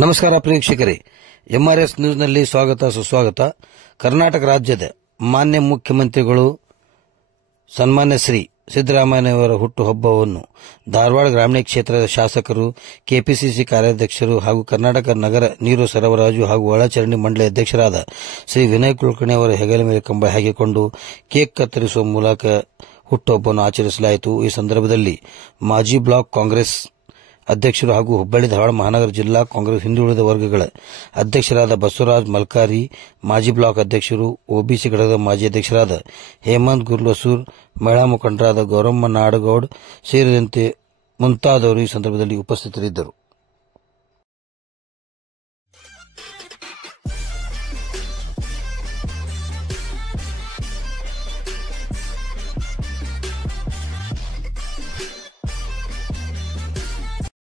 ನಮಸ್ಕಾರ ಪ್ರೇಕ್ಷಕರೇ, ಎಂಆರ್ಎಸ್ ನ್ಯೂಸ್ನಲ್ಲಿ ಸ್ವಾಗತ ಸುಸ್ವಾಗತ. ಕರ್ನಾಟಕ ರಾಜ್ಯದ ಮಾನ್ಯ ಮುಖ್ಯಮಂತ್ರಿಗಳು ಸನ್ಮಾನ್ಯ ಶ್ರೀ ಸಿದ್ದರಾಮಯ್ಯನವರ ಹುಟ್ಟುಹಬ್ಬವನ್ನು ಧಾರವಾಡ ಗ್ರಾಮೀಣ ಕ್ಷೇತ್ರದ ಶಾಸಕರು, ಕೆಪಿಸಿಸಿ ಕಾರ್ಯಾಧ್ಯಕ್ಷರು ಹಾಗೂ ಕರ್ನಾಟಕ ನಗರ ನೀರು ಸರಬರಾಜು ಹಾಗೂ ಒಳಚರಂಡಿ ಮಂಡಳಿ ಅಧ್ಯಕ್ಷರಾದ ಶ್ರೀ ವಿನಯ್ ಕುಲಕರ್ಣಿ ಅವರ ಹೆಗಲ ಮೇಲೆ ಕಂಬಳಿ ಹಾಕಿಕೊಂಡು ಕೇಕ್ ಕತ್ತರಿಸುವ ಮೂಲಕ ಹುಟ್ಟುಹಬ್ಬವನ್ನು ಆಚರಿಸಲಾಯಿತು. ಈ ಸಂದರ್ಭದಲ್ಲಿ ಮಾಜಿ ಬ್ಲಾಕ್ ಕಾಂಗ್ರೆಸ್ ಅಧ್ಯಕ್ಷರು ಹಾಗೂ ಹುಬ್ಬಳ್ಳಿ ಧಾರವಾಡ ಮಹಾನಗರ ಜಿಲ್ಲಾ ಕಾಂಗ್ರೆಸ್ ಹಿಂದುಳಿದ ವರ್ಗಗಳ ಅಧ್ಯಕ್ಷರಾದ ಬಸವರಾಜ ಮಲ್ಕಾರಿ, ಮಾಜಿ ಬ್ಲಾಕ್ ಅಧ್ಯಕ್ಷರು, ಒಬಿಸಿ ಘಟಕದ ಮಾಜಿ ಅಧ್ಯಕ್ಷರಾದ ಹೇಮಂತ್ ಗುರ್ಲಸೂರ್, ಮಹಿಳಾ ಮುಖಂಡರಾದ ಗೌರಮ್ಮ ನಾಡಗೌಡ್ ಸೇರಿದಂತೆ ಮುಂತಾದವರು ಈ ಸಂದರ್ಭದಲ್ಲಿ ಉಪಸ್ಥಿತರಿದ್ದರು.